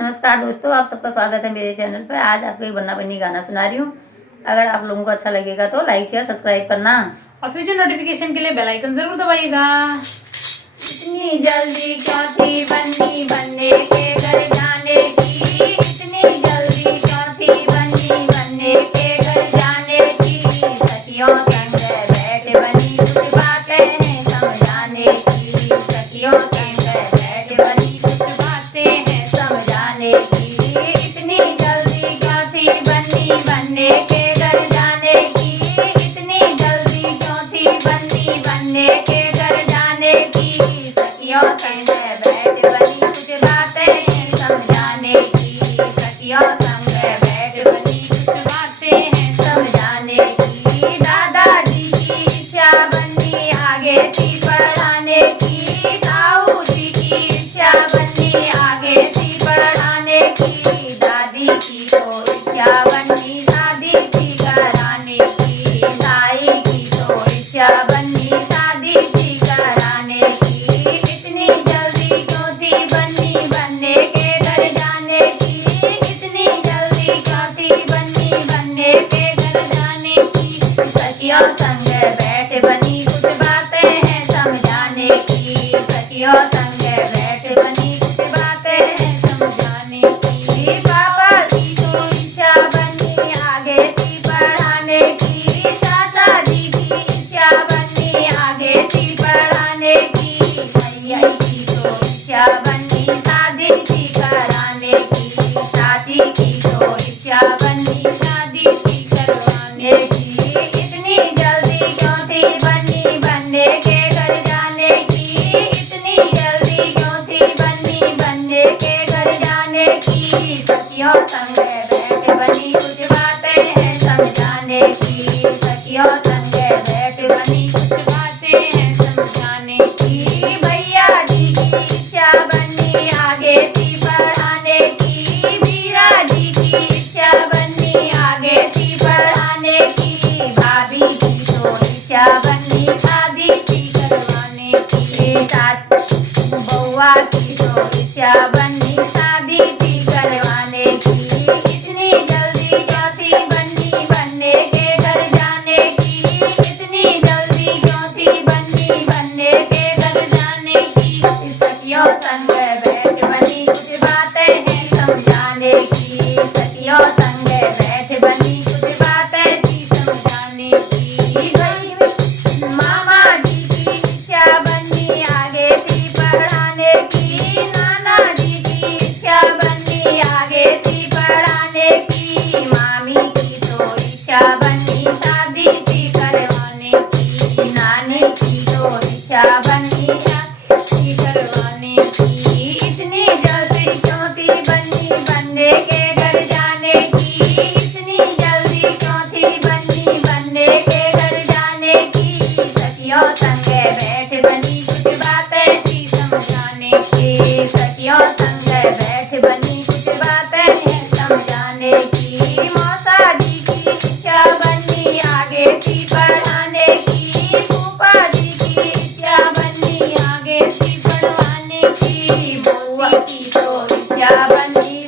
नमस्कार दोस्तों, आप सबका स्वागत है मेरे चैनल पर। आज आपको एक बन्ना बन्नी गाना सुना रही हूँ। अगर आप लोगों को अच्छा लगेगा तो लाइक शेयर सब्सक्राइब करना और फ्यूचर नोटिफिकेशन के लिए बेल आइकन जरूर दबाइएगा। इतनी जल्दी क्यों थी बन्नी बनने के घर जाने की, इतनी जल्दी क्यों थी बन्नी बनने के घर जाने की। सखियों संग बैठ बनी कुछ बातें हैं समझाने की, सखियों संग बैठ बनी कुछ बातें हैं समझाने की। इतनी जल्दी क्यों थी बन्नी बनने के घर जाने की, इतनी जल्दी क्यों थी बन्नी बनने के घर जाने की। सखियों संग बैठ बनी कुछ बातें हैं समझाने की, सखियों संग बैठ बनी कुछ बातें हैं समझाने की। दादाजी की इच्छा बन्नी आगे थी पढ़ाने की, ताऊ जी की इच्छा बन्नी आगे थी पढ़ाने की। दादी की तो इच्छा बन्नी शादी थी कराने की, ताई की तो इच्छा बन्नी शादी थी कराने की। इतनी जल्दी क्यों थी बन्नी बनने के घर जाने की, इतनी जल्दी क्यों थी बन्नी बनने के घर जाने की। सखियों संग बैठ बनी कुछ बातें हैं समझाने की, सखियों संग बैठ बनी कुछ बातें हैं समझाने की। पापा जी को इच्छा बन्नी आगे थी पढ़ाने की, चाचा जी की इच्छा बन्नी आगे थी पढ़ाने की। भैया की तो इच्छा बन्नी शादी थी कराने की, चाची की तो इच्छा बन्नी शादी थी करवाने की। इतनी जल्दी क्यों थी बन्नी बनने के घर जाने की, इतनी जल्दी क्यों थी बन्नी बनने के घर जाने की। सखियों संग बैठ बनी कुछ बातें हैं समझाने की, सखियों संग बैठ बनी कुछ बातें हैं समझाने की। भैया जी की इच्छा बन्नी आगे थी पढ़ाने की, बीरा जी की इच्छा बन्नी आगे थी पढ़ाने की। भाभी की तो इच्छा बन्नी शादी थी करवाने की, बउआ की तो इच्छा बन्नी शादी थी करवाने की। इतनी जल्दी क्यों थी बन्नी बनने के घर जाने की, इतनी जल्दी क्यों थी बन्नी बनने के घर जाने की। सखियों संग बैठ बनी कुछ बातें हैं समझाने की, सखियों संग बैठ बनी कुछ बातें थी समझाने की। मामा जी की इच्छा बन्नी आगे थी पढ़ाने की, नाना जी की इच्छा बन्नी आगे थी पढ़ाने की। मामी की तो इच्छा बन्नी शादी थी करवाने की, नानी की तो इच्छा बन्नी शादी थी करवाने की। इतनी जल्दी क्यों थी बन्नी बनने के घर जाने की, इतनी जल्दी क्यों थी बन्नी बनने के घर जाने की। सखियों संग बैठ बनी कुछ बातें थी समझाने की, सखियों संग बैठ बनी कुछ बातें हैं समझाने की। मौसा जी की इच्छा बन्नी आगे थी पढ़ाने की, फूफा जी की इच्छा बन्नी आगे थी पढ़वाने की। बुआ की तो इच्छा बन्नी